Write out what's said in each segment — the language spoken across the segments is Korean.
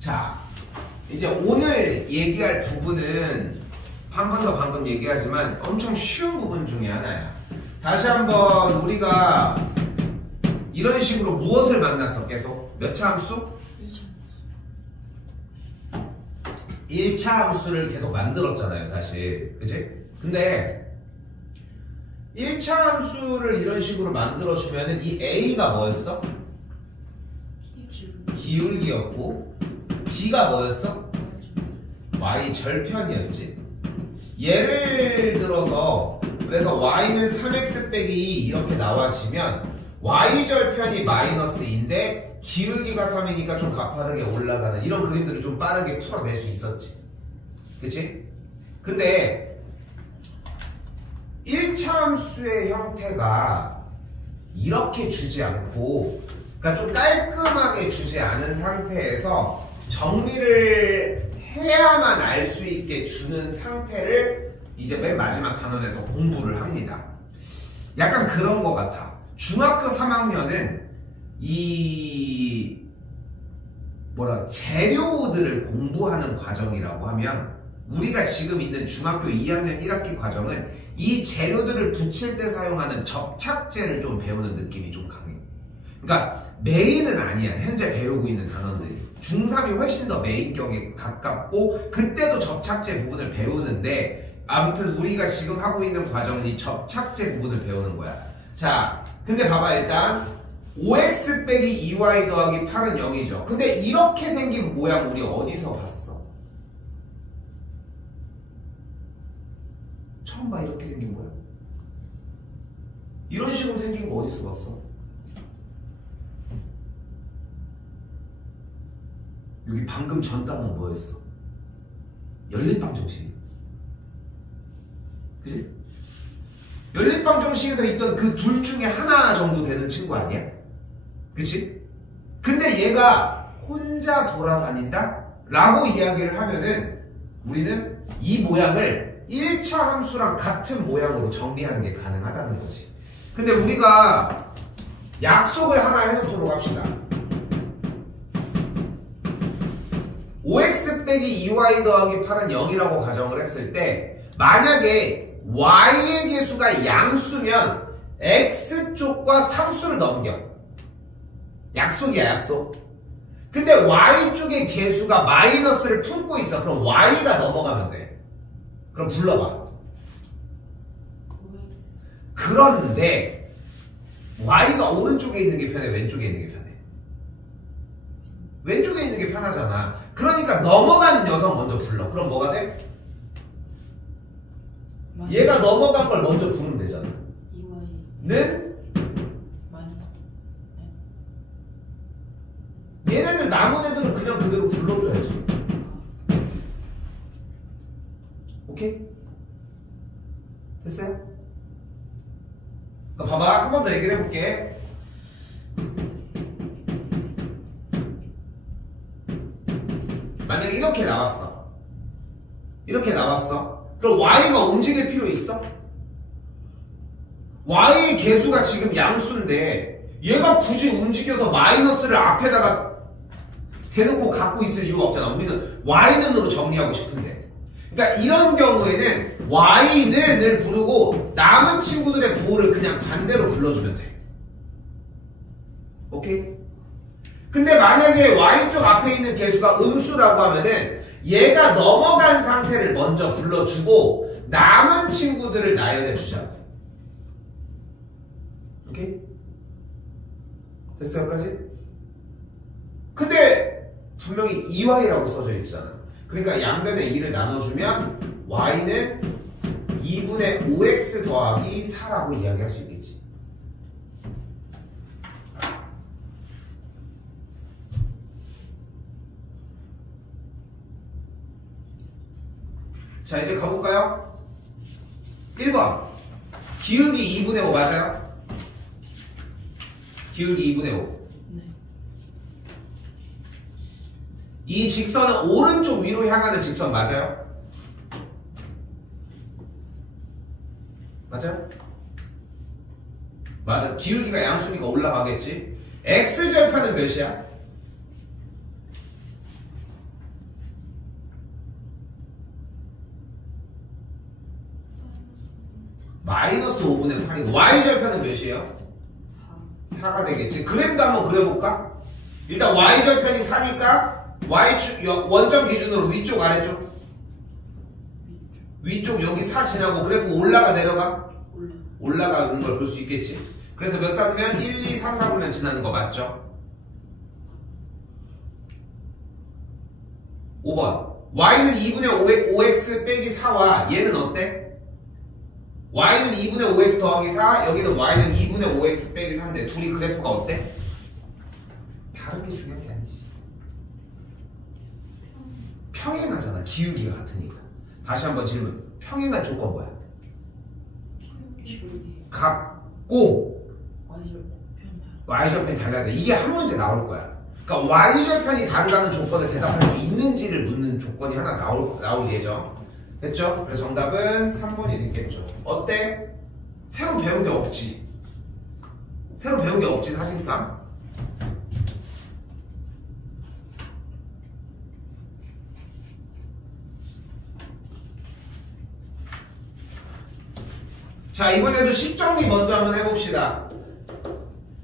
자, 이제 오늘 얘기할 부분은 한 번 더 방금 얘기하지만 엄청 쉬운 부분 중에 하나야. 다시 한번 우리가 이런 식으로 무엇을 만났어? 계속 몇 차 함수? 1차 함수를 계속 만들었잖아요, 사실. 그치? 근데 1차 함수를 이런 식으로 만들어주면은 이 A가 뭐였어? 기울기였고 B가 뭐였어? Y 절편이었지. 예를 들어서 그래서 Y는 3x 빼기 2 이렇게 나와지면 Y 절편이 마이너스 2인데 기울기가 3이니까 좀 가파르게 올라가는 이런 그림들을 좀 빠르게 풀어낼 수 있었지. 그치? 근데 1차 함수의 형태가 이렇게 주지 않고 그러니까 좀 깔끔하게 주지 않은 상태에서 정리를 해야만 알 수 있게 주는 상태를 이제 맨 마지막 단원에서 공부를 합니다. 약간 그런 것 같아. 중학교 3학년은 이 재료들을 공부하는 과정이라고 하면 우리가 지금 있는 중학교 2학년 1학기 과정은 이 재료들을 붙일 때 사용하는 접착제를 좀 배우는 느낌이 좀 강해. 그러니까 메인은 아니야. 현재 배우고 있는 단원들이. 중3이 훨씬 더 메인격에 가깝고 그때도 접착제 부분을 배우는데 아무튼 우리가 지금 하고 있는 과정은 이 접착제 부분을 배우는 거야. 자, 근데 봐봐. 일단 5x 빼기 2y 더하기 8은 0이죠. 근데 이렇게 생긴 모양 우리 어디서 봤어? 처음 봐. 이렇게 생긴 모양. 이런 식으로 생긴 거 어디서 봤어? 여기 방금 전 단어 뭐였어? 연립방 정식. 그치? 연립방 정식에서 있던 그 둘 중에 하나 정도 되는 친구 아니야? 그치? 근데 얘가 혼자 돌아다닌다? 라고 이야기를 하면은 우리는 이 모양을 1차 함수랑 같은 모양으로 정리하는 게 가능하다는 거지. 근데 우리가 약속을 하나 해놓도록 합시다. 5x 빼기 2y 더하기 8은 0이라고 가정을 했을 때 만약에 y의 개수가 양수면 x쪽과 상수를 넘겨. 약속이야, 약속. 근데 y쪽의 개수가 마이너스를 품고 있어. 그럼 y가 넘어가면 돼. 그럼 불러봐. 그런데 y가 오른쪽에 있는 게 편해? 왼쪽에 있는 게 편해? 왼쪽에 있는 게 편하잖아. 그러니까 넘어간 녀석 먼저 불러. 그럼 뭐가 돼? 얘가 넘어간 걸 먼저 부르면 되잖아. 는? 얘네들 남은 애들은 그냥 그대로 불러줘야지. 오케이? 됐어요? 봐봐. 한 번 더 얘기를 해볼게. 만약에 이렇게 나왔어. 이렇게 나왔어. 그럼 y가 움직일 필요 있어? y의 개수가 지금 양수인데 얘가 굳이 움직여서 마이너스를 앞에다가 대놓고 갖고 있을 이유가 없잖아. 우리는 y는으로 정리하고 싶은데. 그러니까 이런 경우에는 y는을 부르고 남은 친구들의 부호를 그냥 반대로 불러주면 돼. 오케이? 근데 만약에 y쪽 앞에 있는 개수가 음수라고 하면은 얘가 넘어간 상태를 먼저 불러주고 남은 친구들을 나열해 주자고. 오케이? 됐어요, 여기까지? 근데 분명히 2y라고 써져 있잖아. 그러니까 양변에 2를 나눠주면 y는 2분의 5x 더하기 4라고 이야기할 수 있겠지. 자, 이제 가볼까요? 1번 기울기 2분의 5 맞아요? 기울기 2분의 5. 네. 이 직선은 오른쪽 위로 향하는 직선 맞아요? 맞아요? 맞아. 기울기가 양수니까 올라가겠지. x절편은 몇이야? 마이너스 5분의 8이고 y절편은 몇이에요? 4가 되겠지. 그램도 한번 그려볼까? 일단 y절편이 4니까 원점 기준으로 위쪽 아래쪽? 위쪽 여기 4 지나고 그래프 올라가 내려가? 올라가는 걸 볼 수 있겠지. 그래서 몇 사분면? 1, 2, 3, 4분면 지나는 거 맞죠? 5번 y는 2분의 5x 빼기 4와 얘는 어때? y는 2분의 5x 더하기 4 여기는 y는 2분의 5x 빼기 4인데 둘이 그래프가 어때? 다른 게 중요한 게 아니지. 평행하잖아. 기울기가 같으니까. 다시 한번 질문. 평행한 조건 뭐야? 같고 y절편이 달라야 돼. 이게 한 문제 나올 거야. 그러니까 y절편이 다르다는 조건을 대답할 수 있는지를 묻는 조건이 하나 나올 예정. 됐죠? 그래서 정답은 3번이 됐겠죠. 어때? 새로 배운 게 없지. 새로 배운 게 없지 사실상. 자, 이번에도 식정리 먼저 한번 해봅시다.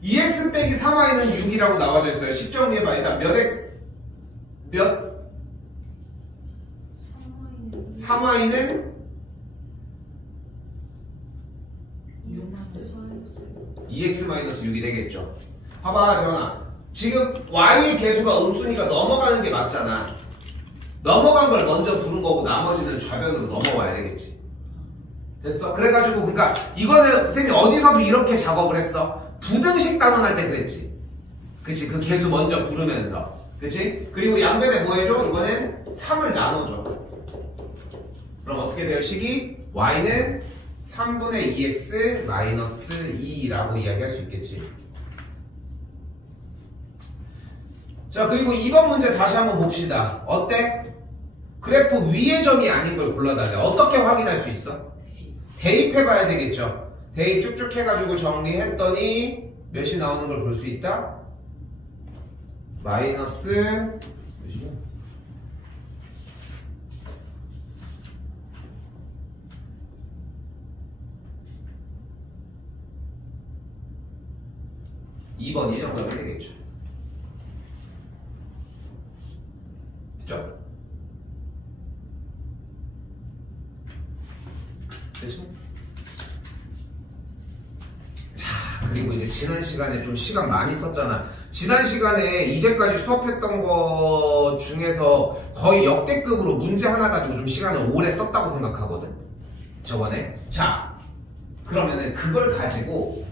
2x 빼기 3y는 6이라고 나와져 있어요. 식정리해봐. 일단 몇 x? 몇? 3y는 2x-6이 되겠죠. 봐봐 재원아. 지금 y의 개수가 음수니까 넘어가는 게 맞잖아. 넘어간 걸 먼저 부른 거고 나머지는 좌변으로 넘어와야 되겠지. 됐어? 그래가지고 그러니까 이거는 선생님이 어디서도 이렇게 작업을 했어. 부등식 단원할 때 그랬지. 그치? 그 개수 먼저 부르면서. 그치? 그리고 양변에 뭐 해줘? 이번엔 3을 나눠줘. 그럼 어떻게 돼요? 식이? y는 3분의 2x 마이너스 2라고 이야기할 수 있겠지. 자, 그리고 2번 문제 다시 한번 봅시다. 어때? 그래프 위의 점이 아닌 걸 골라달래. 어떻게 확인할 수 있어? 대입해봐야 되겠죠. 대입 쭉쭉 해가지고 정리했더니 몇이 나오는 걸 볼 수 있다? 마이너스 몇이죠? (2번) 이 정도면 되겠죠. 됐죠? 그렇죠? 자, 그리고 이제 지난 시간에 좀 시간 많이 썼잖아. 지난 시간에 이제까지 수업했던 거 중에서 거의 역대급으로 문제 하나 가지고 좀 시간을 오래 썼다고 생각하거든. 저번에. 자, 그러면은 그걸 가지고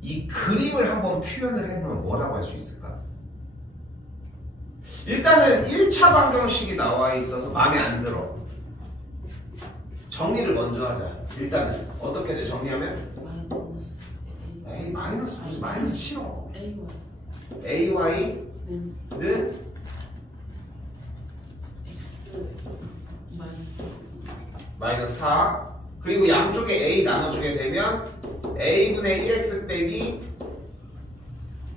이 그림을 한번 표현을 해보면 뭐라고 할 수 있을까? 일단은 1차 방정식이 나와 있어서 마음에 안 들어. 정리를 먼저 하자. 일단은 어떻게 돼? 정리하면? 에이 마이너스 무슨 마이너스 싫어. AY는 X 마이너스 4 그리고 양쪽에 A 나눠주게 되면 A분의 1X 빼기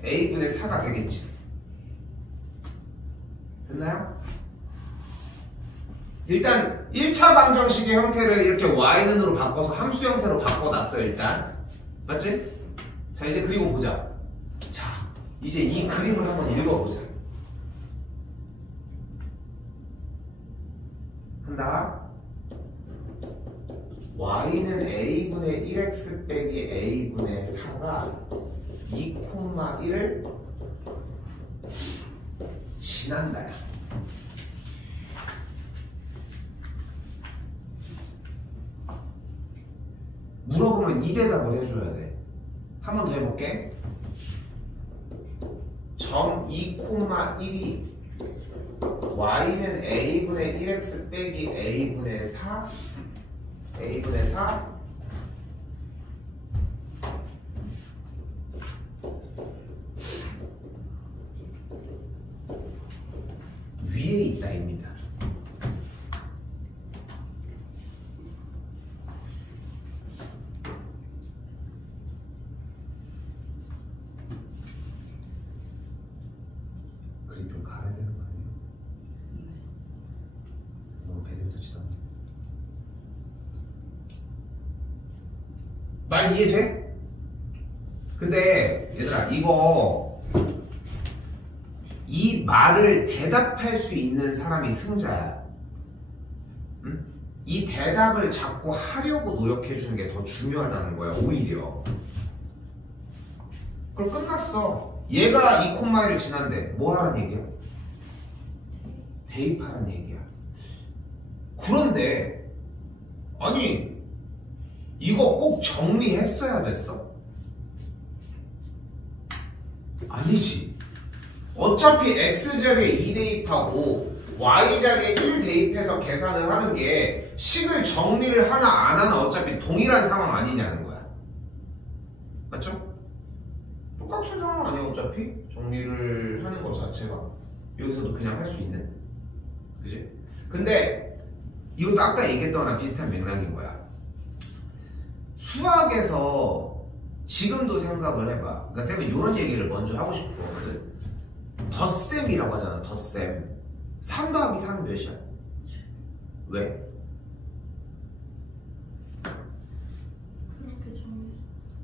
A분의 4가 되겠지. 됐나요? 일단 1차 방정식의 형태를 이렇게 y는으로 바꿔서 함수 형태로 바꿔놨어요. 일단 맞지? 자 이제 그리고 보자. 자 이제 이 그림을 한번 읽어보자. 한다. y는 a분의 1x 빼기 a분의 4가 2,1을 지난다야. 물어보면 이 대답을 해줘야 돼. 한 번 더 해볼게. 점 2,1이 y는 a분의 1x 빼기 a분의 4 a분의 4 위에 있다입니다. 그림 좀 갈아야 되는 거 아니에요? 너무 배드민턴 치다. 말 이해돼? 근데 얘들아 이거 이 말을 대답할 수 있는 사람이 승자야. 응? 이 대답을 자꾸 하려고 노력해주는 게 더 중요하다는 거야 오히려. 그럼 끝났어. 얘가 이 콤마일을 지난데 뭐 하란 얘기야? 대입하란 얘기야. 그런데 아니 이거 꼭 정리했어야 됐어? 아니지. 어차피 x자리에 2 대입하고 y자리에 1 대입해서 계산을 하는 게 식을 정리를 하나 안 하나 어차피 동일한 상황 아니냐는 거야. 맞죠? 똑같은 상황 아니야 어차피? 정리를 하는 것 자체가 여기서도 그냥 할 수 있는. 그지? 근데 이것도 아까 얘기했던 거랑 비슷한 맥락인 거야. 수학에서 지금도 생각을 해봐. 그러니까 쌤은 이런 얘기를 먼저 하고 싶거든. 덧셈이라고 하잖아. 덧셈. 3 더하기 4는 몇이야? 왜? 그렇게 정했어.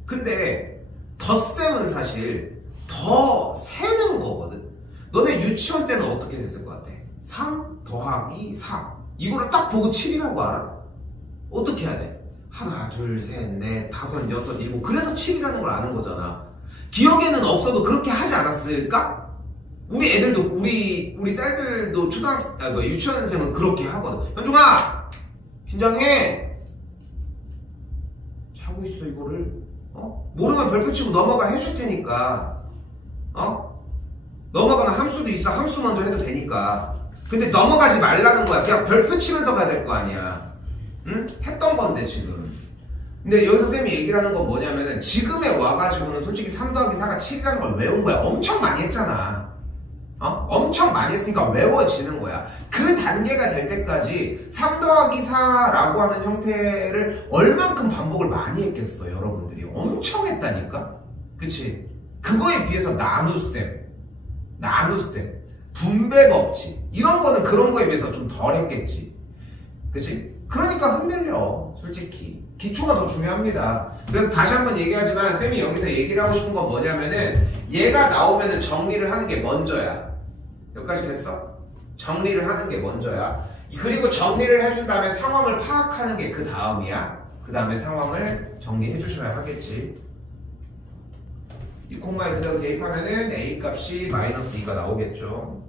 근데 덧셈은 사실 더 세는 거거든. 너네 유치원 때는 어떻게 됐을 것 같아? 3 더하기 4 이거를 딱 보고 7이라고 알아? 어떻게 해야 돼? 하나, 둘, 셋, 넷, 다섯, 여섯, 일곱. 그래서 7이라는 걸 아는 거잖아. 기억에는 없어도 그렇게 하지 않았을까? 우리 애들도, 우리 딸들도 유치원생은 그렇게 하거든. 현중아! 긴장해! 자고 있어, 이거를. 모르면 별표 치고 넘어가 해줄 테니까. 넘어가면 함수도 있어. 함수 먼저 해도 되니까. 근데 넘어가지 말라는 거야. 그냥 별표 치면서 가야 될 거 아니야. 응? 했던 건데, 지금. 근데 여기서 쌤이 얘기를 하는 건 뭐냐면은 지금에 와가지고는 솔직히 3 더하기 4가 7이라는 걸 외운 거야. 엄청 많이 했잖아. 엄청 많이 했으니까 외워지는 거야. 그 단계가 될 때까지 3 더하기 4라고 하는 형태를 얼만큼 반복을 많이 했겠어, 여러분들이. 엄청 했다니까? 그치? 그거에 비해서 나눗셈, 분배 법칙, 이런 거는 그런 거에 비해서 좀 덜 했겠지. 그치? 그러니까 흔들려, 솔직히. 기초가 더 중요합니다. 그래서 다시 한번 얘기하지만 쌤이 여기서 얘기를 하고 싶은 건 뭐냐면은 얘가 나오면은 정리를 하는 게 먼저야. 여기까지 됐어? 정리를 하는 게 먼저야. 그리고 정리를 해준 다음에 상황을 파악하는 게 그 다음이야. 그 다음에 상황을 정리해 주셔야 하겠지. 이 콤마에 그대로 대입하면은 a 값이 마이너스 2가 나오겠죠.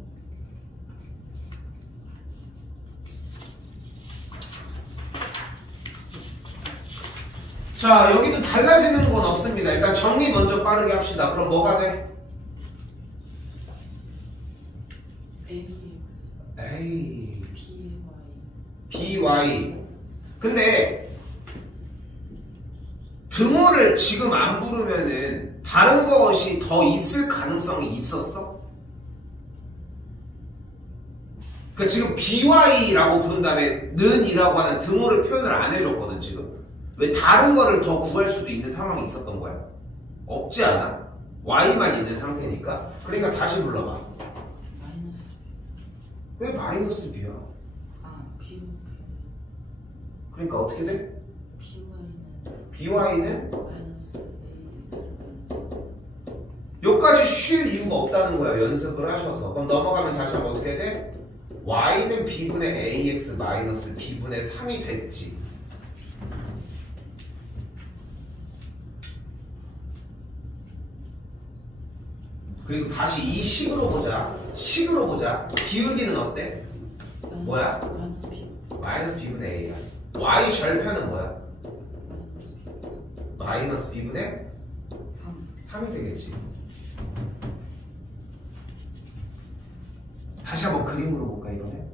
자, 여기도 달라지는 건 없습니다. 일단 정리 먼저 빠르게 합시다. 그럼 뭐가 돼? AX BY. 근데 등호를 지금 안 부르면은 다른 것이 더 있을 가능성이 있었어? 그 지금 BY라고 부른 다음에 는이라고 하는 등호를 표현을 안 해줬거든 지금. 왜 다른 거를 더 구할 수도 있는 상황이 있었던 거야? 없지 않아? Y만 있는 상태니까. 그러니까 다시 불러봐. 마이너스. 왜 마이너스 B야? B 그러니까 어떻게 돼? BY는 BY는 마이너스 AX 마이너스. 여기까지 쉴 이유가 없다는 거야. 연습을 하셔서. 그럼 넘어가면 다시 하면 어떻게 돼? Y는 B분의 AX 마이너스 B분의 3이 됐지. 그리고 다시 이 식으로 보자. 기울기는 어때? 뭐야? 마이너스 B. 마이너스 B분의 A야. Y 절편은 뭐야? 마이너스 B분의 3이 되겠지. 다시 한번 그림으로 볼까 이번에?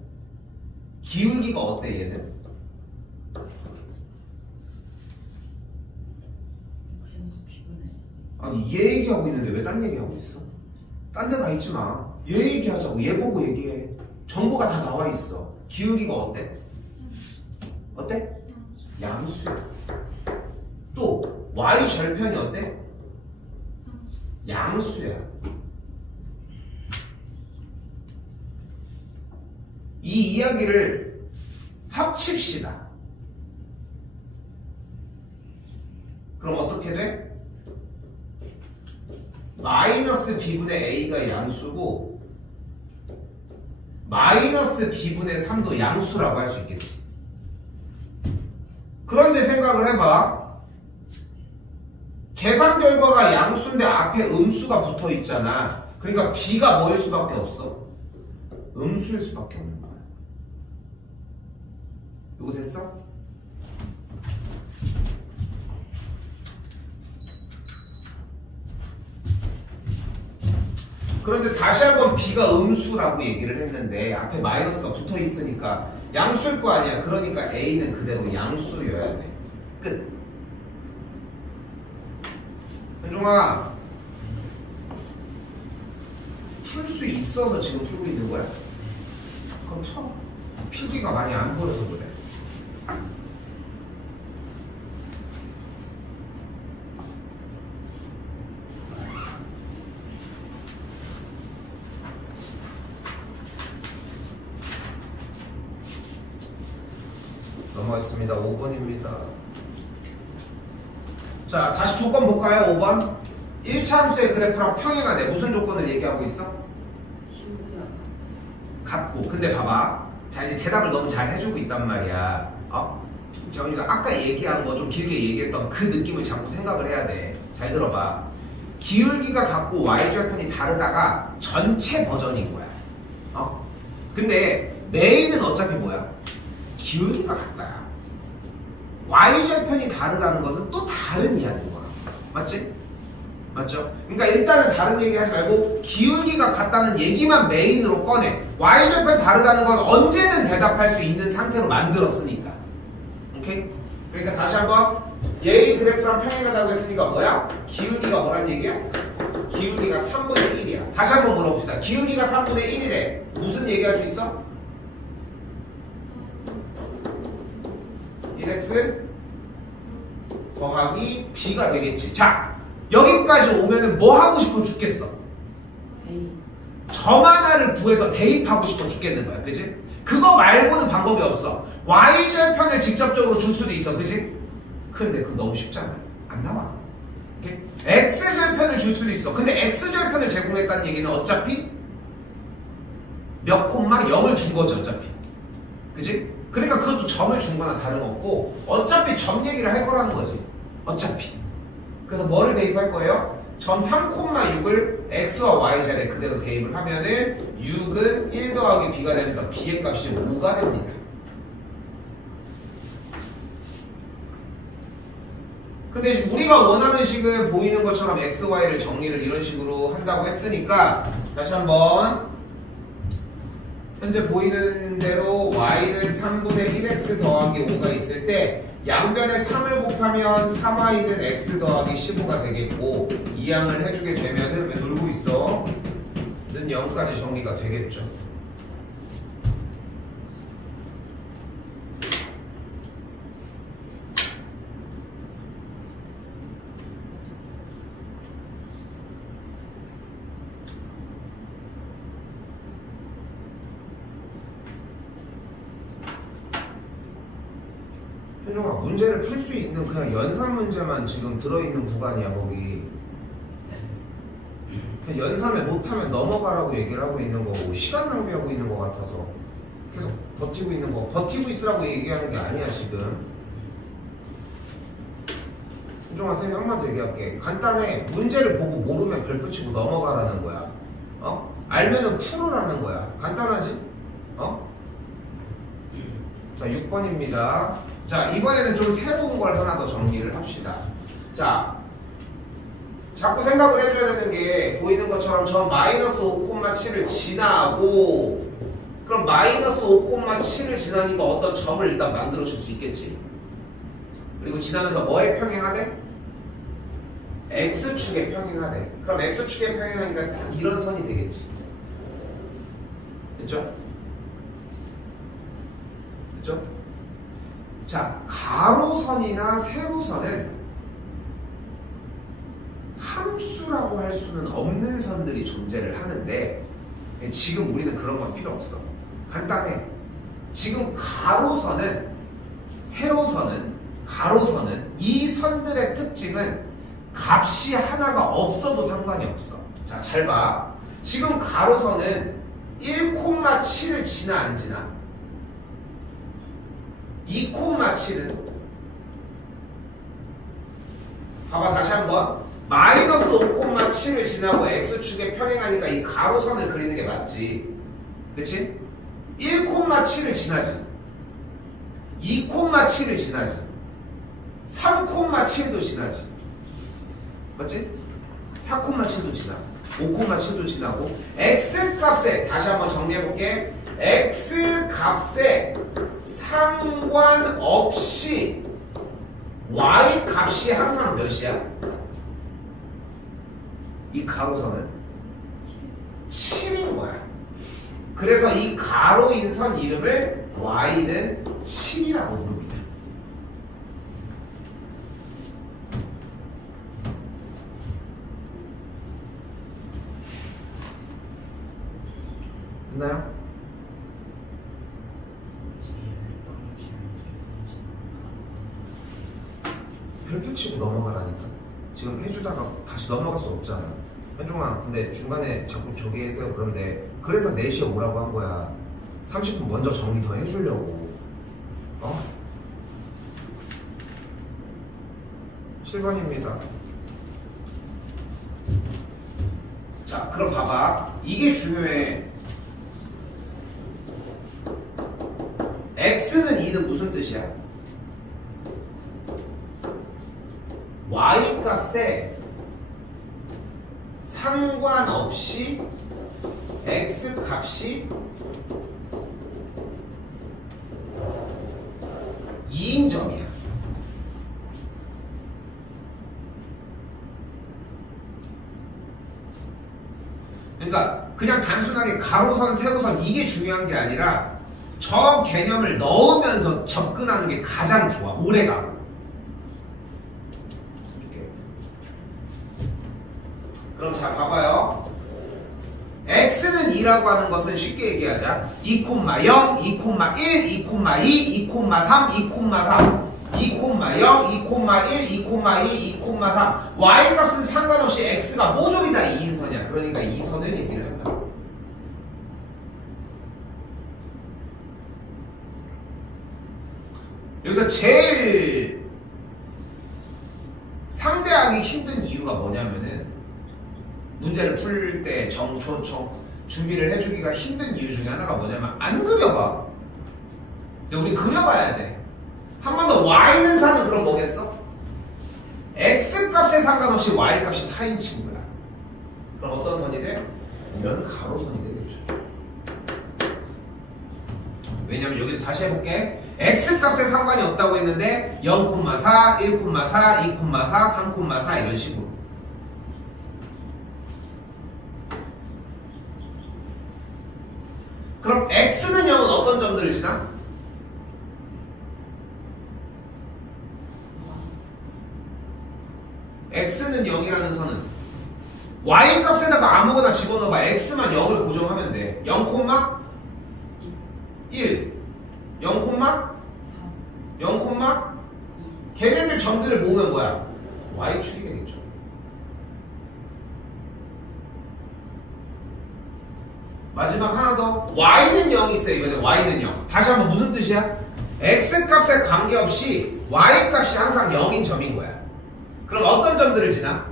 기울기가 어때 얘는? 마이너스 B분의. 아니 얘 얘기하고 있는데 왜 딴 얘기하고 있어? 딴 데 가 있지 마. 얘 얘기하자고. 얘 보고 얘기해. 정보가 다 나와 있어. 기울기가 어때? 어때? 양수야. 또 y 절편이 어때? 양수야. 이 이야기를 합칩시다. 그럼 어떻게 돼? 마이너스 b분의 a가 양수고 마이너스 b분의 3도 양수라고 할 수 있겠지. 그런데 생각을 해봐. 계산 결과가 양수인데 앞에 음수가 붙어 있잖아. 그러니까 b가 뭐일 수밖에 없어? 음수일 수밖에 없는 거야. 이거 됐어? 그런데 다시 한번 b가 음수라고 얘기를 했는데 앞에 마이너스가 붙어 있으니까 양수일 거 아니야. 그러니까 a는 그대로 양수여야 돼. 끝. 현종아, 풀 수 있어서 지금 풀고 있는 거야? 그럼 풀어. 필기가 많이 안 보여서 그래. 넘어가겠습니다. 5번입니다. 자, 다시 조건 볼까요? 5번. 1차 함수의 그래프랑 평행하대. 무슨 조건을 얘기하고 있어? 기울기가 같고. 근데 봐봐. 자, 이제 대답을 너무 잘 해주고 있단 말이야. 정희가 아까 얘기한 거 좀 길게 얘기했던 그 느낌을 자꾸 생각을 해야 돼. 잘 들어봐. 기울기가 같고 y절편이 다르다가 전체 버전인 거야. 근데 메인은 어차피 뭐야? 기울기가 같다. y절편이 다르다는 것은 또 다른 이야기인 거야. 맞지? 맞죠? 그러니까 일단은 다른 얘기 하지 말고 기울기가 같다는 얘기만 메인으로 꺼내. y절편 다르다는 건 언제든 대답할 수 있는 상태로 만들었으니까. 오케이? 그러니까 다시 한번 얘의 그래프랑 평행하다고 했으니까 뭐야? 기울기가 뭐란 얘기야? 기울기가 3분의 1이야. 다시 한번 물어봅시다. 기울기가 3분의 1이래. 무슨 얘기할 수 있어? 1x 더하기 b가 되겠지. 자, 여기까지 오면은 뭐 하고 싶어 죽겠어? A. 점 하나를 구해서 대입하고 싶어 죽겠는 거야. 그지? 그거 말고는 방법이 없어. y절편을 직접적으로 줄 수도 있어. 그지? 근데 그거 너무 쉽잖아. 안 나와. 오케이? x절편을 줄 수도 있어. 근데 x절편을 제공했다는 얘기는 어차피 몇 콤마 0을 준 거지. 어차피. 그지? 그러니까 그것도 점을 준 거나 다름없고 어차피 점 얘기를 할 거라는 거지. 어차피. 그래서 뭐를 대입할 거예요? 점 3,6을 x와 y자리에 그대로 대입을 하면은 6은 1 더하기 b가 되면서 b의 값이 5가 됩니다. 근데 지금 우리가 원하는 식은 보이는 것처럼 x, y를 정리를 이런 식으로 한다고 했으니까 다시 한번 현재 보이는 대로 y는 3분의 1x 더하기 5가 있을 때 양변에 3을 곱하면 3y는 x 더하기 15가 되겠고 이 양을 해주게 되면은 왜 놀고 있어? 는 0까지 정리가 되겠죠. 현종아, 문제를 풀 수 있는 그냥 연산 문제만 지금 들어있는 구간이야. 거기 그냥 연산을 못하면 넘어가라고 얘기를 하고 있는 거고 시간 낭비하고 있는 거 같아서 계속 버티고 있는 거. 버티고 있으라고 얘기하는 게 아니야 지금. 현종아, 선생님 한마디 얘기할게. 간단해. 문제를 보고 모르면 별 붙이고 넘어가라는 거야. 알면은 풀으라는 거야. 간단하지? 자, 6번입니다. 자, 이번에는 좀 새로운 걸 하나 더 정리를 합시다. 자, 자꾸 생각을 해줘야 되는 게 보이는 것처럼 저 마이너스 5,7을 지나고 그럼 마이너스 5,7을 지나니까 어떤 점을 일단 만들어 줄 수 있겠지. 그리고 지나면서 뭐에 평행하대? x축에 평행하대. 그럼 x축에 평행하니까 딱 이런 선이 되겠지. 됐죠? 됐죠? 자, 가로선이나 세로선은 함수라고 할 수는 없는 선들이 존재를 하는데 지금 우리는 그런 건 필요 없어. 간단해. 지금 가로선은, 세로선은, 가로선은 이 선들의 특징은 값이 하나가 없어도 상관이 없어. 자, 잘 봐. 지금 가로선은 1,7을 지나 안 지나? 2,7은 봐봐, 다시 한번. 마이너스 5,7을 지나고 x축에 평행하니까 이 가로선을 그리는 게 맞지. 그치? 1,7을 지나지. 2,7을 지나지. 3,7도 지나지. 맞지? 4,7도 지나고 5,7도 지나고 x값에 다시 한번 정리해볼게. x값에 상관없이 y값이 항상 몇이야? 이 가로선은 7인 거야. 그래서 이 가로인 선 이름을 y는 7이라고 부릅니다. 됐나요? 별표 치고 넘어가라니까. 지금 해주다가 다시 넘어갈 수 없잖아. 현종아, 근데 중간에 자꾸 저기 해서 그런데 그래서 4시에 오라고 한 거야. 30분 먼저 정리 더 해주려고. 7번입니다. 자, 그럼 봐봐. 이게 중요해. x는 2는 무슨 뜻이야? y 값에 상관없이 x 값이 2인 점이야. 그러니까 그냥 단순하게 가로선, 세로선 이게 중요한 게 아니라 저 개념을 넣으면서 접근하는 게 가장 좋아. 오래가. 그럼 자, 봐봐요. x는 2라고 하는 것은 쉽게 얘기하자. 2,0, 2,1, 2,2, 2,3, 2,4 2,0, 2,1, 2,2, 2,3 y값은 상관없이 x가 모조리 다 2인선이야. 그러니까 이 선을 얘기를 한다. 여기서 제일 상대하기 힘든 이유가 뭐냐면은 문제를 풀 때 준비를 해주기가 힘든 이유 중에 하나가 뭐냐면 안 그려봐. 근데 우리 그려봐야 돼. 한 번 더 y는 사는 그럼 뭐겠어? x값에 상관없이 y값이 4인 친구야. 그럼 어떤 선이 돼? 이런 가로선이 되겠죠. 왜냐면 여기서 다시 해볼게. x값에 상관이 없다고 했는데 0,4, 1,4, 2,4, 3,4 이런 식으로. 그럼 x는 0은 어떤 점들을 지나? x는 0이라는 선은 y값에다가 아무거나 집어넣어봐. x만 0을 고정하면 돼. 0,1 0,3 0,2 걔네들 점들을 모으면 뭐야? y축이 되겠죠. 마지막 하나 더. y는 0이 있어요. 이번에 y는 0. 다시 한번 무슨 뜻이야? x값에 관계없이 y값이 항상 0인 점인 거야. 그럼 어떤 점들을 지나?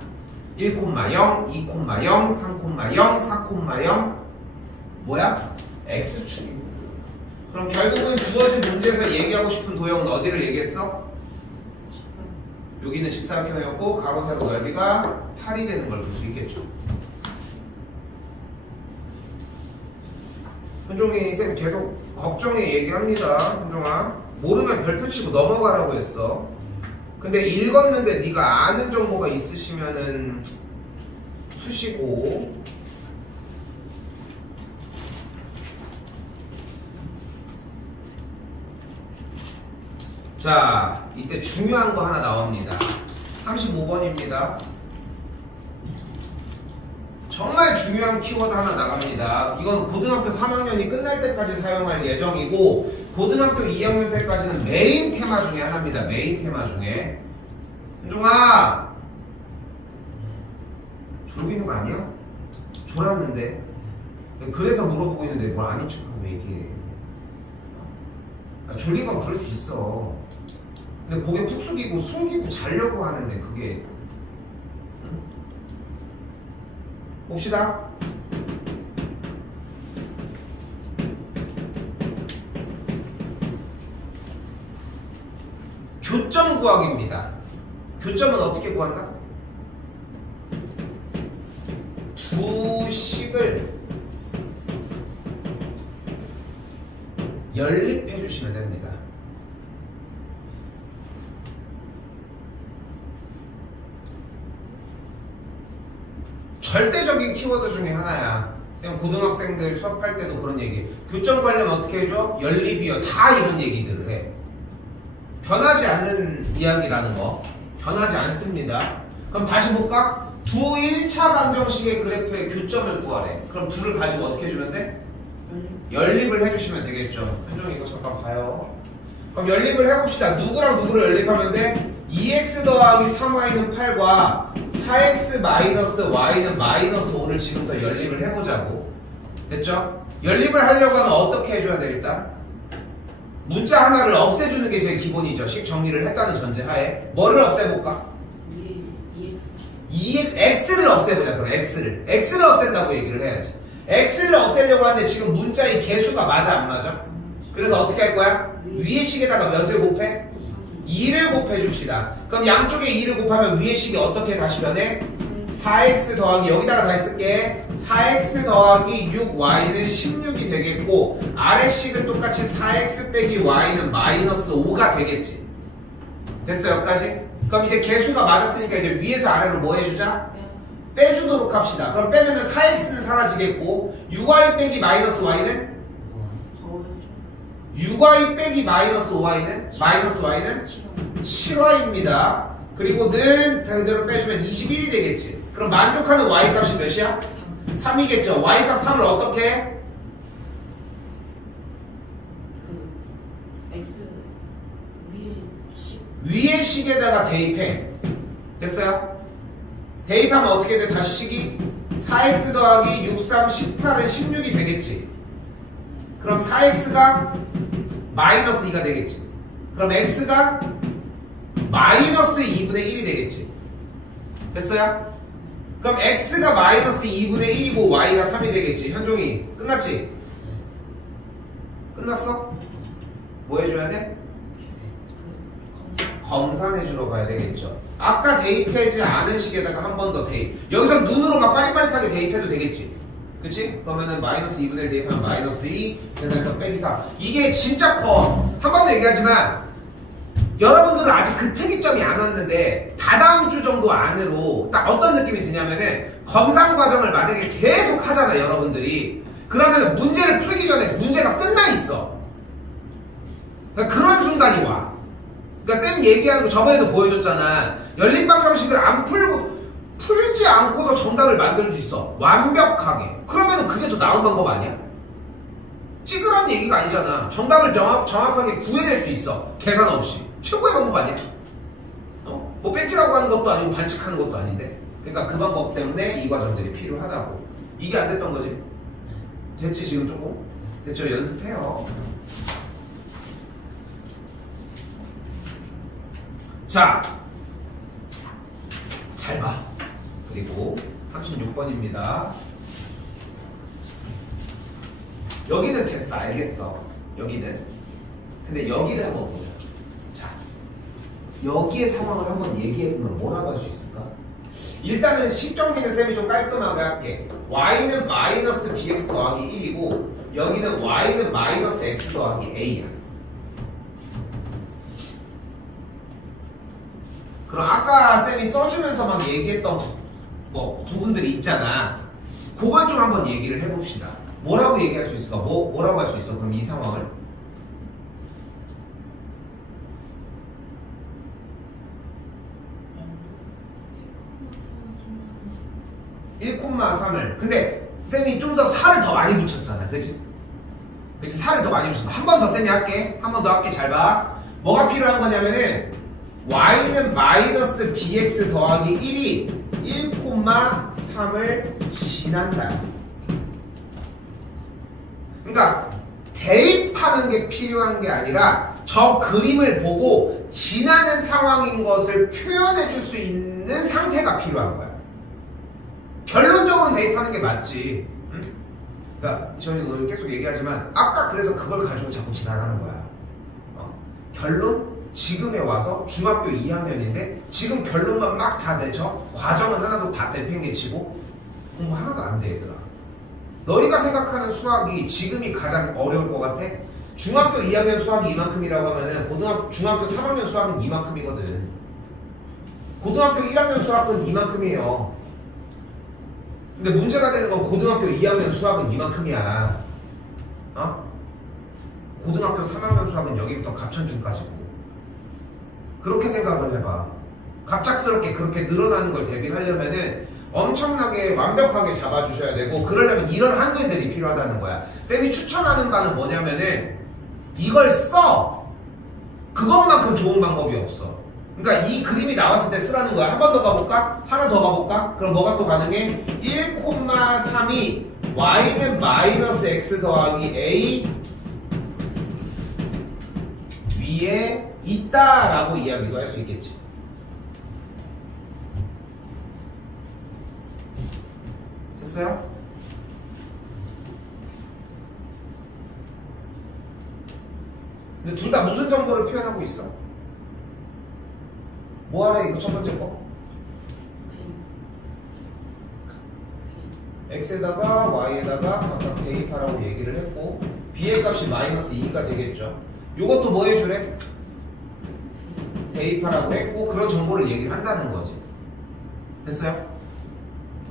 1,0, 2,0, 3,0, 4,0 뭐야? x축입니다. 그럼 결국은 주어진 문제에서 얘기하고 싶은 도형은 어디를 얘기했어? 여기는 직사각형이었고 가로 세로 넓이가 8이 되는 걸 볼 수 있겠죠. 현종이 쌤 계속 걱정해 얘기합니다. 현종아, 모르면 별표 치고 넘어가라고 했어. 근데 읽었는데 네가 아는 정보가 있으시면은 푸시고. 자, 이때 중요한 거 하나 나옵니다. 35번입니다. 정말 중요한 키워드 하나 나갑니다. 이건 고등학교 3학년이 끝날 때까지 사용할 예정이고 고등학교 2학년 때까지는 메인 테마 중에 하나입니다. 메인 테마 중에. 현종아! 졸고 있는 거 아니야? 졸았는데. 그래서 물어보고 있는데 뭘 아닌 척하고 얘기해. 그러니까 졸린 건 그럴 수 있어. 근데 고개 푹 숙이고 숨기고 자려고 하는데 그게. 응? 봅시다. 교점 구하기입니다. 교점은 어떻게 구한다? 두 식을 연립해 주시면 됩니다. 절대적인 키워드 중에 하나야. 쌤 고등학생들 수업할 때도 그런 얘기. 교점 관련 어떻게 해줘? 연립이요. 다 이런 얘기들을 해. 변하지 않는 이야기라는 거. 변하지 않습니다. 그럼 다시 볼까? 두 1차 방정식의 그래프의 교점을 구하래. 그럼 둘을 가지고 어떻게 해주면 돼? 연립을 해주시면 되겠죠. 현종이 이거 잠깐 봐요. 그럼 연립을 해봅시다. 누구랑 누구를 연립하면 돼? 2x 더하기 3y는 8과 4x 마이너스 y는 마이너스 5를 지금부터 연립을 해보자고. 됐죠? 연립을 하려고 하면 어떻게 해줘야 돼 일단? 문자 하나를 없애주는 게 제일 기본이죠. 식 정리를 했다는 전제하에. 뭐를 없애볼까? x를 없애보자. 그럼 x를 없앤다고 얘기를 해야지. x를 없애려고 하는데 지금 문자의 개수가 맞아 안 맞아? 그래서 어떻게 할 거야? 위의 식에다가 몇을 곱해? 2를 곱해줍시다. 그럼 양쪽에 2를 곱하면 위의 식이 어떻게 다시 변해? 4x 더하기 여기다가 다 쓸게. 4x 더하기 6y는 16이 되겠고 아래 식은 똑같이 4x 빼기 y는 마이너스 5가 되겠지. 됐어 여기까지? 그럼 이제 개수가 맞았으니까 이제 위에서 아래로 뭐 해주자? 빼주도록 합시다. 그럼 빼면은 4x는 사라지겠고 6y 빼기 마이너스 y는? 6y 빼기 마이너스 5y는? 마이너스 y는? 7y입니다. 그리고 는 대로 빼주면 21이 되겠지. 그럼 만족하는 y 값이 몇이야? 3이겠죠. y 값 3을 어떻게 해? X 위의 식에다가 대입해. 됐어요? 대입하면 어떻게 돼? 다시 식이 4x 더하기 6, 3, 18은 16이 되겠지. 그럼 4x가 마이너스 2가 되겠지. 그럼 x가 마이너스 2분의 1이 되겠지. 됐어요? 그럼 x가 마이너스 2분의 1이고 y가 3이 되겠지. 현종이 끝났지? 끝났어? 뭐 해줘야 돼? 검산해주러 가야 되겠죠. 아까 대입하지 않은 식에다가 한 번 더 대입. 여기서 눈으로 막 빠릿빠릿하게 대입해도 되겠지. 그치? 그러면은 마이너스 2분의 1 대입하면 마이너스 2 그래서 빼기 4. 이게 진짜 커. 한 번 더 얘기하지만 여러분들은 아직 그 특이점이 안 왔는데 다다음 주 정도 안으로 딱 어떤 느낌이 드냐면은 검산 과정을 만약에 계속 하잖아 여러분들이. 그러면 문제를 풀기 전에 문제가 끝나 있어. 그러니까 그런 순간이 와. 그러니까 쌤 얘기하는 거 저번에도 보여줬잖아. 연립방정식을 안 풀지 않고서 정답을 만들 수 있어. 완벽하게. 그러면 그게 더 나은 방법 아니야? 찌그런 얘기가 아니잖아. 정답을 정확하게 구해낼 수 있어. 계산 없이. 최고의 방법 아니야? 뭐 뺏기라고 하는 것도 아니고 반칙하는 것도 아닌데. 그러니까 그 방법 때문에 이 과정들이 필요하다고. 이게 안 됐던 거지? 됐지 지금 조금? 됐죠? 연습해요. 자, 잘 봐. 그리고 36번입니다. 여기는 됐어, 알겠어. 여기는. 근데 여기를 한번 보자. 자, 여기의 상황을 한번 얘기해보면 뭐라고 할 수 있을까? 일단은 식정리는 쌤이 좀 깔끔하게 할게. y는 마이너스 bx 더하기 1이고 여기는 y는 마이너스 x 더하기 a야. 그럼 아까 쌤이 써주면서 막 얘기했던 뭐 부분들이 있잖아. 그걸 좀 한번 얘기를 해봅시다. 뭐라고 얘기할 수 있을까? 뭐라고 할 수 있어? 그럼 이 상황을 1,3을 근데 쌤이 좀 더 4를 더 많이 붙였잖아. 그치? 그치? 4를 더 많이 붙였어. 한 번 더 쌤이 할게. 한 번 더 할게. 잘 봐. 뭐가 필요한 거냐면은 y는 마이너스 bx 더하기 1이 1,3을 지난다. 그러니까 대입하는 게 필요한 게 아니라 저 그림을 보고 지나는 상황인 것을 표현해 줄 수 있는 상태가 필요한 거야. 결론적으로 대입하는 게 맞지. 응? 그러니까 저희는 오늘 계속 얘기하지만 아까 그래서 그걸 가지고 자꾸 지랄하는 거야. 결론? 지금에 와서 중학교 2학년인데 지금 결론만 막 다 내쳐 과정은 하나도 다 내팽개치고 공부 하나도 안 돼 얘들아. 너희가 생각하는 수학이 지금이 가장 어려울 것 같아? 중학교 2학년 수학이 이만큼이라고 하면은 중학교 3학년 수학은 이만큼이거든. 고등학교 1학년 수학은 이만큼이에요. 근데 문제가 되는 건 고등학교 2학년 수학은 이만큼이야. 고등학교 3학년 수학은 여기부터 갑천중까지고. 그렇게 생각을 해봐. 갑작스럽게 그렇게 늘어나는 걸 대비하려면은 엄청나게 완벽하게 잡아주셔야 되고, 그러려면 이런 한글들이 필요하다는 거야. 쌤이 추천하는 바는 뭐냐면은 이걸 써! 그것만큼 좋은 방법이 없어. 그러니까 이 그림이 나왔을 때 쓰라는 거야. 한 번 더 가볼까? 하나 더 가볼까? 그럼 뭐가 또 가능해? 1,3이 y는 마이너스 x 더하기 a 위에 있다라고 이야기도 할 수 있겠지. 됐어요? 근데 둘 다 무슨 정보를 표현하고 있어? 뭐 하래 이거 첫 번째 거? x에다가 y에다가 각각 대입하라고 얘기를 했고, b의 값이 마이너스 2가 되겠죠. 요것도 뭐 해주래? 대입하라고 했고, 그런 정보를 얘기를 한다는 거지. 됐어요?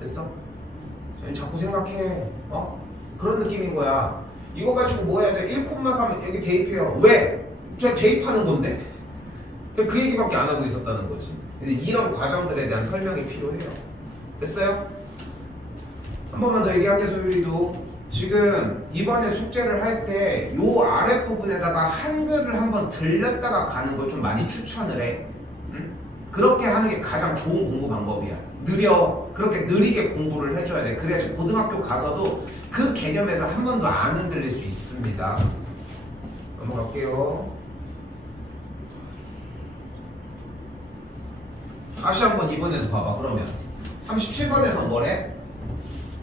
됐어? 자꾸 생각해. 그런 느낌인 거야. 이거 가지고 뭐 해야 돼? 1,3 여기 대입해요. 왜? 그냥 대입하는 건데? 그 얘기밖에 안 하고 있었다는 거지. 근데 이런 과정들에 대한 설명이 필요해요. 됐어요? 한 번만 더 얘기할게, 소율이도. 지금 이번에 숙제를 할 때 요 아랫부분에다가 한글을 한번 들렸다가 가는 걸 좀 많이 추천을 해. 응? 그렇게 하는 게 가장 좋은 공부 방법이야. 느려. 그렇게 느리게 공부를 해줘야 돼. 그래야지 고등학교 가서도 그 개념에서 한 번도 안 흔들릴 수 있습니다. 넘어갈게요. 다시 한번 이번에도 봐봐. 그러면 37번에서 뭐래?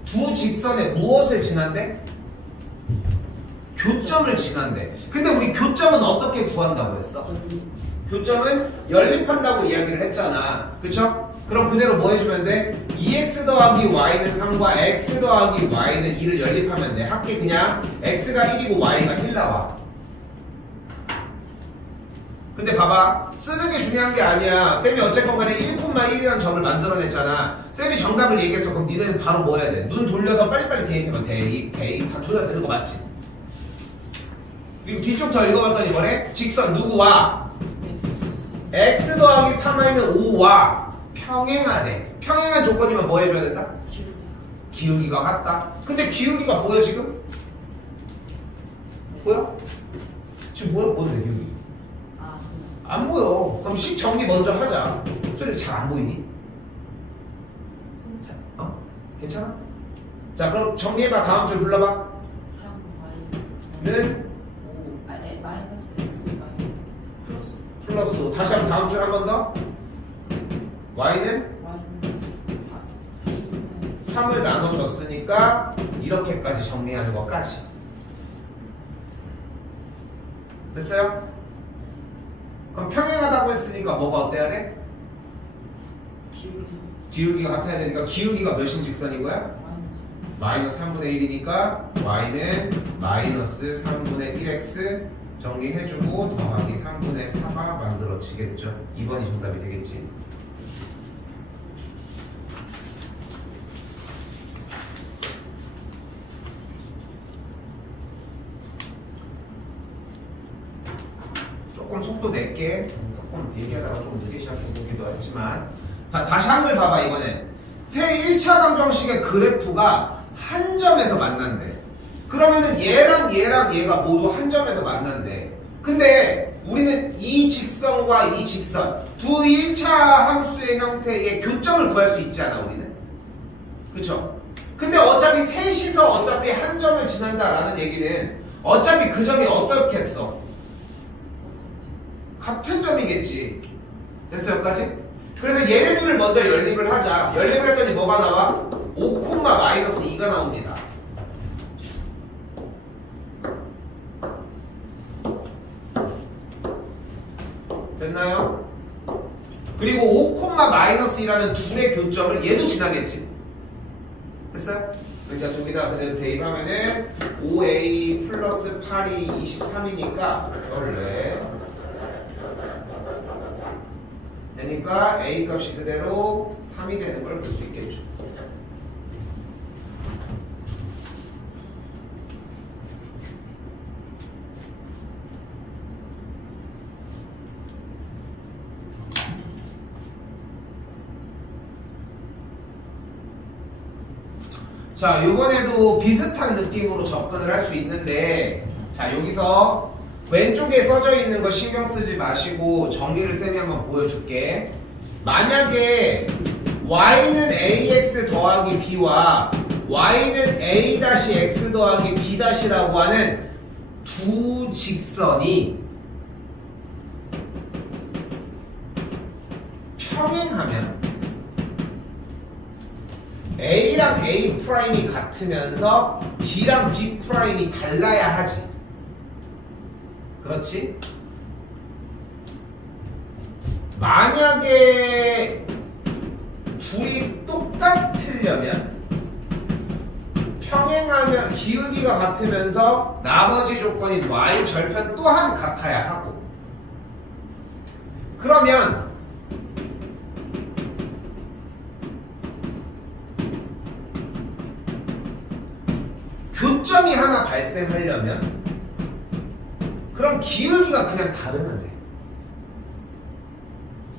두 직선에 무엇을 지난대? 교점을 지난대. 근데 우리 교점은 어떻게 구한다고 했어? 교점은 연립한다고 이야기를 했잖아. 그쵸? 그럼 그대로 뭐 해주면 돼? 2x 더하기 y는 3과 x 더하기 y는 2를 연립하면 돼. 합계 그냥 x가 1이고 y가 1 나와. 근데 봐봐, 쓰는 게 중요한 게 아니야. 쌤이 어쨌건 간에 1,1이라는 점을 만들어냈잖아. 쌤이 정답을 얘기했어. 그럼 니네는 바로 뭐 해야 돼? 눈 돌려서 빨리빨리 대입하면 대입 다 둘 다 되는 거 맞지? 그리고 뒤쪽 더 읽어봤더니 뭐래? 직선 누구와? x 더하기 3y는 5와 평행하네. 평행한 조건이면 뭐 해줘야 된다? 기울기가 같다. 근데 기울기가 보여 지금? 보여? 지금 보여? 뭔데 기울기? 안 보여. 그럼 식 정리 먼저 하자. 소리 잘 안 보이니? 괜찮아? 자, 그럼 정리해봐. 다음 줄 불러봐. 3y는 마이너스 x 플러스 5. 다시 한번 다음 줄 한 번 더. y는 3을 나눠줬으니까 이렇게까지 정리하는 것까지. 됐어요? 그럼 평행하다고 했으니까 뭐가 어때야 돼? 기울기가 같아야 되니까 기울기가 몇인 직선인 거야? 마이너스 3분의 1이니까 y는 마이너스 3분의 1x 정리해주고 더하기 3분의 4가 만들어지겠죠. 2번이 정답이 되겠지. 조금 속도 낼게. 조금 얘기하다가 좀 늦게 시작해보기도 했지만, 자, 다시 한글 봐봐. 이번에 새 1차 방정식의 그래프가 한 점에서 만난대. 그러면은 얘랑 얘가 모두 한 점에서 만난대. 근데 우리는 이 직선과 이 직선, 두 1차 함수의 형태의 교점을 구할 수 있지 않아 우리는? 그쵸? 근데 어차피 셋이서 어차피 한 점을 지난다라는 얘기는 어차피 그 점이 어떻겠어? 같은 점이겠지. 됐어 여기까지? 그래서 얘네 둘을 먼저 연립을 하자. 연립을 했더니 뭐가 나와? 5,-2가 나옵니다. 됐나요? 그리고 5,-1라는 둘의 교점을 얘도 지나겠지. 됐어요? 그러니까 여기다 그대로 대입하면은 5a 플러스 8이 23이니까 14. 그러니까 a 값이 그대로 3이 되는 걸 볼 수 있겠죠. 자, 이번에도 비슷한 느낌으로 접근을 할 수 있는데, 자, 여기서 왼쪽에 써져 있는 거 신경 쓰지 마시고 정리를 쌤이 한번 보여줄게. 만약에 y는 ax 더하기 b와 y는 a-x 더하기 b-라고 하는 두 직선이 평행하면 A랑 A 프라임이 같으면서 B랑 B 프라임이 달라야 하지. 그렇지? 만약에 둘이 똑같으려면 평행하면 기울기가 같으면서 나머지 조건인 Y 절편 또한 같아야 하고 그러면 교점이 하나 발생하려면 그럼 기울기가 그냥 다르면 돼.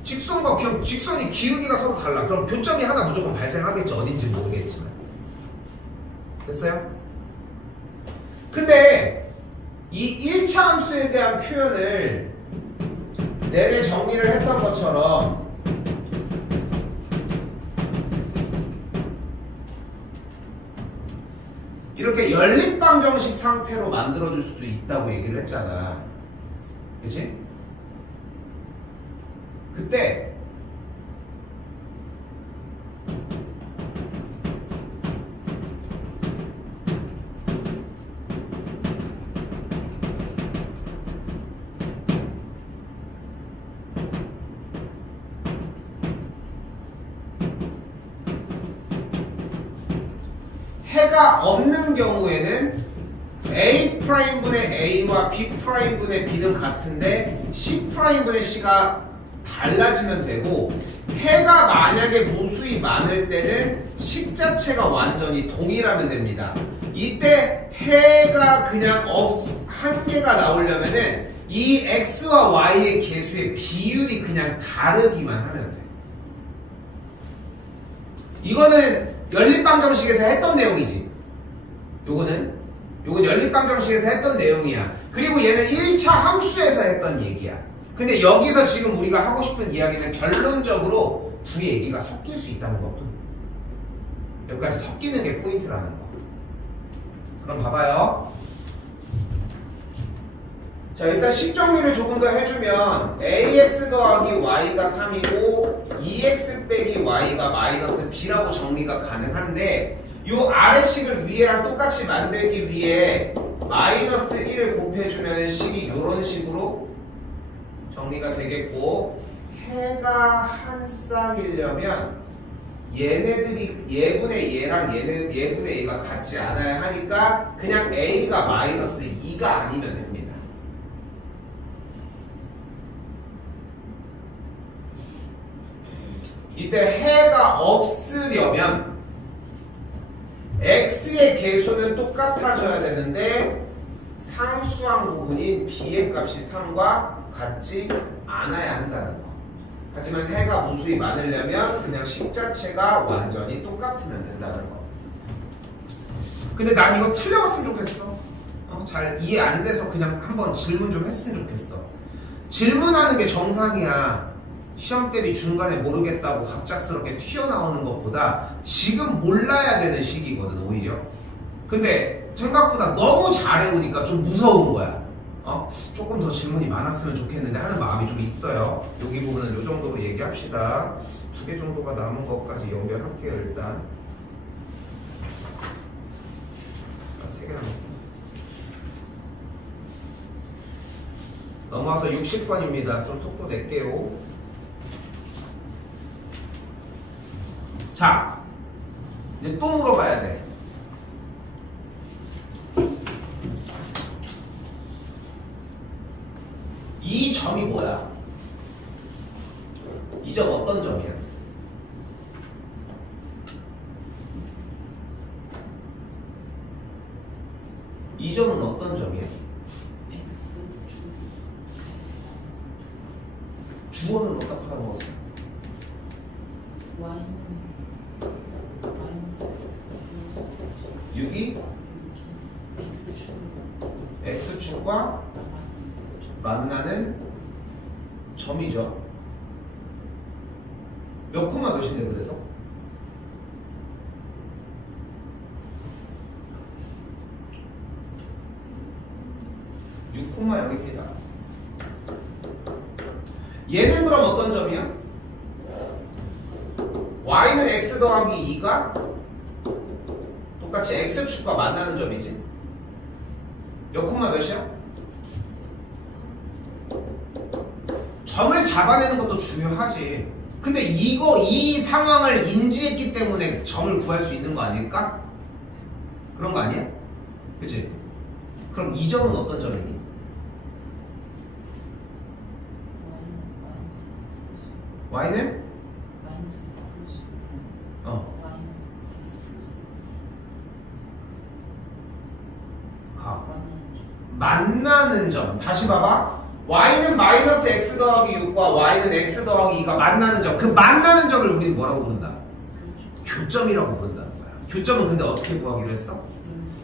직선과 직선이 기울기가 서로 달라. 그럼 교점이 하나 무조건 발생하겠지. 어딘지 모르겠지만. 됐어요? 근데 이 1차 함수에 대한 표현을 내내 정리를 했던 것처럼 이렇게 연립방정식 상태로 만들어줄 수도 있다고 얘기를 했잖아. 그치? 그때 해가 없는 경우에는 A'분의 A와 B'분의 B는 같은데 C'분의 C가 달라지면 되고 해가 만약에 무수히 많을 때는 식 자체가 완전히 동일하면 됩니다. 이때 해가 그냥 한 개가 나오려면은 이 X와 Y의 개수의 비율이 그냥 다르기만 하면 돼. 이거는 연립방정식에서 했던 내용이지. 요건 연립방정식에서 했던 내용이야. 그리고 얘는 1차 함수에서 했던 얘기야. 근데 여기서 지금 우리가 하고 싶은 이야기는 결론적으로 두 얘기가 섞일 수 있다는 거거든. 여기까지 섞이는 게 포인트라는 거. 그럼 봐봐요. 자, 일단 식 정리를 조금 더 해주면 ax 더하기 y가 3이고 2x 빼기 y가 마이너스 b라고 정리가 가능한데 요 아래식을 위에랑 똑같이 만들기 위해 마이너스 1을 곱해주면 식이 요런 식으로 정리가 되겠고 해가 한 쌍이려면 얘네들이 얘분의 얘랑 얘분의 얘가 같지 않아야 하니까 그냥 a가 마이너스 2가 아니면 됩니다. 이때 해가 없으려면 x의 개수는 똑같아져야 되는데 상수항 부분인 b의 값이 3과 같지 않아야 한다는 거. 하지만 해가 무수히 많으려면 그냥 식 자체가 완전히 똑같으면 된다는 거. 근데 난 이거 틀려봤으면 좋겠어. 잘 이해 안 돼서 그냥 한번 질문 좀 했으면 좋겠어. 질문하는 게 정상이야. 시험 대비 중간에 모르겠다고 갑작스럽게 튀어나오는 것보다 지금 몰라야 되는 시기거든 오히려. 근데 생각보다 너무 잘해오니까 좀 무서운 거야. 조금 더 질문이 많았으면 좋겠는데 하는 마음이 좀 있어요. 여기 부분은 이 정도로 얘기합시다. 2개 정도가 남은 것까지 연결할게요 일단. 3개 남았고. 넘어와서 60번입니다. 좀 속도 낼게요. 자, 이제 또 물어봐야 돼. 이 점이 뭐야? 이 점 어떤 점이야? 이 점은 어떤 점이야? 주어는 어디다 팔아먹었어? Y는 마이너스 X 플러스 6이 X축과 만나는 점이죠. 몇 콤마 몇인데 그래서? 콤마 0입니다. 얘는 그럼 어떤 점이야? y는 x 더하기 2가 똑같이 x축과 만나는 점이지. 몇 콤마 몇이야? 점을 잡아내는 것도 중요하지. 근데 이 상황을 인지했기 때문에 점을 구할 수 있는 거 아닐까? 그런 거 아니야? 그치? 그럼 이 점은 어떤 점이니? y는? 만나는 점. 다시 봐봐. y는 마이너스 x 더하기 6과 y는 x 더하기 2가 만나는 점. 그 만나는 점을 우리는 뭐라고 부른다? 교점이라고 부른다는 거야. 교점은 근데 어떻게 구하기로 했어?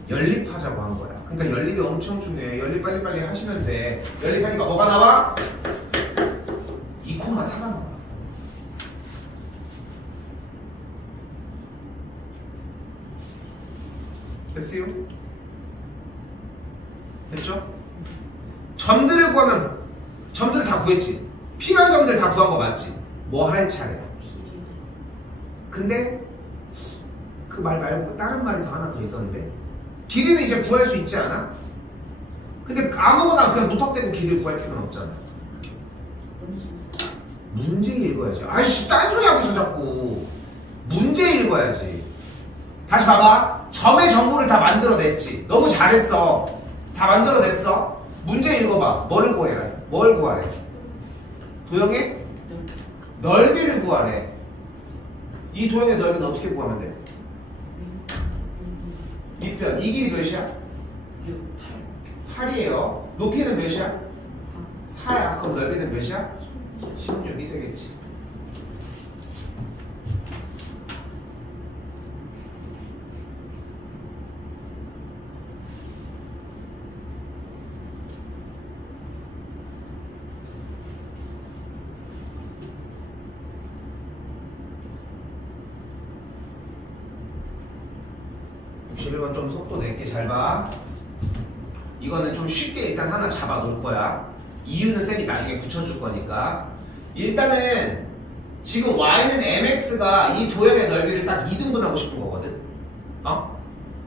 연립하자고 한 거야. 그러니까 연립이 엄청 중요해. 연립 빨리빨리 하시면 돼. 연립하니까 뭐가 나와? 2,4가 나와. 됐어요? 됐죠? 점들을 구하면 점들을 다 구했지. 필요한 점들 다 구한 거 맞지? 뭐 할 차례야? 근데 그 말 말고 다른 말이 더 하나 더 있었는데 길이는 이제 구할 수 있지 않아? 근데 아무거나 그냥 무턱대고 길이를 구할 필요는 없잖아. 문제 읽어야지. 아이씨 딴소리 하고 있어 자꾸. 문제 읽어야지. 다시 봐봐. 점의 정보를 다 만들어냈지. 너무 잘했어. 다 만들어냈어. 문제 읽어봐. 뭘 구해라? 뭘 구하래? 도형의 넓이를 구하래. 이 도형의 넓이는 어떻게 구하면 돼? 2편. 이 길이 몇이야? 8이에요. 높이는 몇이야? 4야. 그럼 넓이는 몇이야? 16이 되겠지. 이건 좀 속도 낼게. 잘 봐. 이거는 좀 쉽게 일단 하나 잡아 놓을 거야. 이유는 쌤이 나중에 붙여줄 거니까. 일단은 지금 y는 mx가 이 도형의 넓이를 딱 2등분하고 싶은 거거든.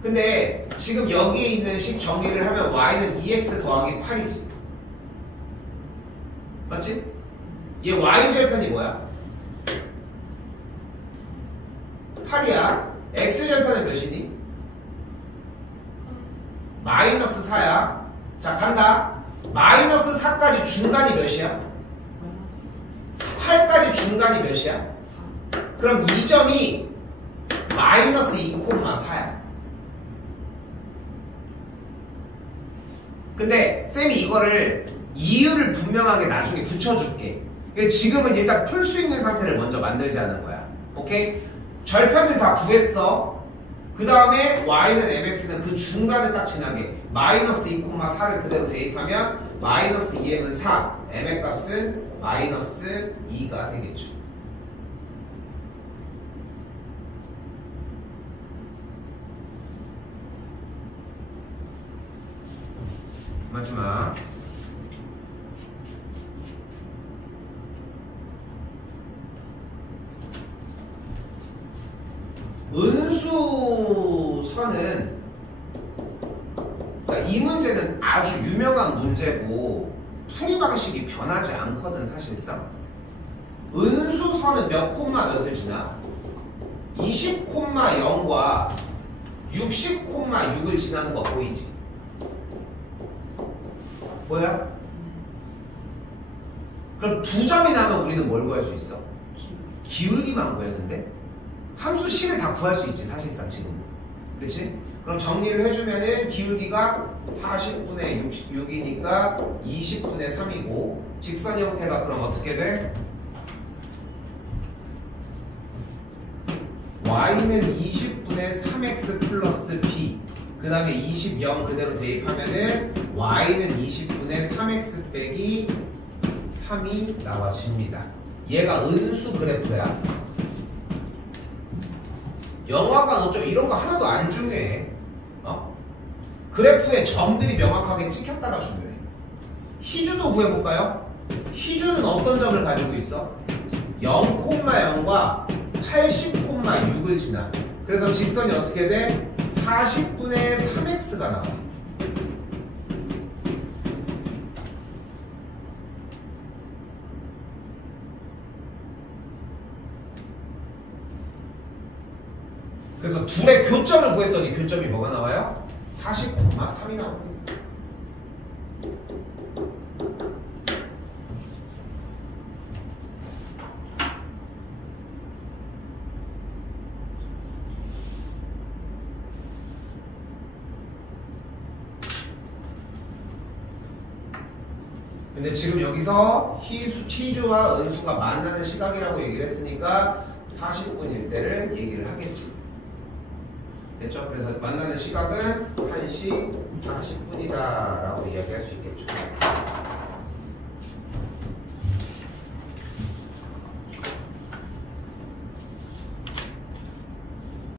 근데 지금 여기에 있는 식 정리를 하면 y는 2x 더하기 8이지. 맞지? 얘 y절편이 뭐야? 8이야. x절편은 몇이니? 마이너스 4야. 자 간다. 마이너스 4까지 중간이 몇이야? 8까지 중간이 몇이야? 그럼 이 점이 마이너스 2,4야. 근데 쌤이 이거를 이유를 분명하게 나중에 붙여줄게. 지금은 일단 풀 수 있는 상태를 먼저 만들자는 거야. 오케이? 절편들 다 구했어. 그 다음에 y는 mx는 그 중간을 딱 지나게 마이너스 2,4를 그대로 대입하면 마이너스 2m은 4, m의 값은 마이너스 2가 되겠죠. 마지막 은수선은, 그러니까 이 문제는 아주 유명한 문제고 풀이 방식이 변하지 않거든. 사실상 은수선은 몇 콤마 몇을 지나? 20,0과 60,6을 지나는 거 보이지? 보여? 그럼 두 점이 나면 우리는 뭘 구할 수 있어? 기울기만 구해야 되는데 함수 C를 다 구할 수 있지 사실상 지금. 그렇지? 그럼 정리를 해주면은 기울기가 40분의 66이니까 20분의 3이고 직선 형태가 그럼 어떻게 돼? y는 20분의 3x 플러스 b 그 다음에 20, 0 그대로 대입하면은 y는 20분의 3x 빼기 3이 나와집니다. 얘가 은수 그래프야. 영화관 어쩌고 이런 거 하나도 안 중요해. 그래프에 점들이 명확하게 찍혔다가 중요해. 희주도 구해볼까요? 희주는 어떤 점을 가지고 있어? 0,0과 80,6을 지나. 그래서 직선이 어떻게 돼? 40분의 3x가 나와. 그래서 둘의 교점을 구했더니 교점이 뭐가 나와요? 40,3이 나옵니다. 근데 지금 여기서 희주와 은수가 만나는 시각이라고 얘기를 했으니까 40분일 때를 얘기를 하겠지. 됐죠? 그래서 만나는 시각은 1시 40분이다 라고 이야기할 수 있겠죠.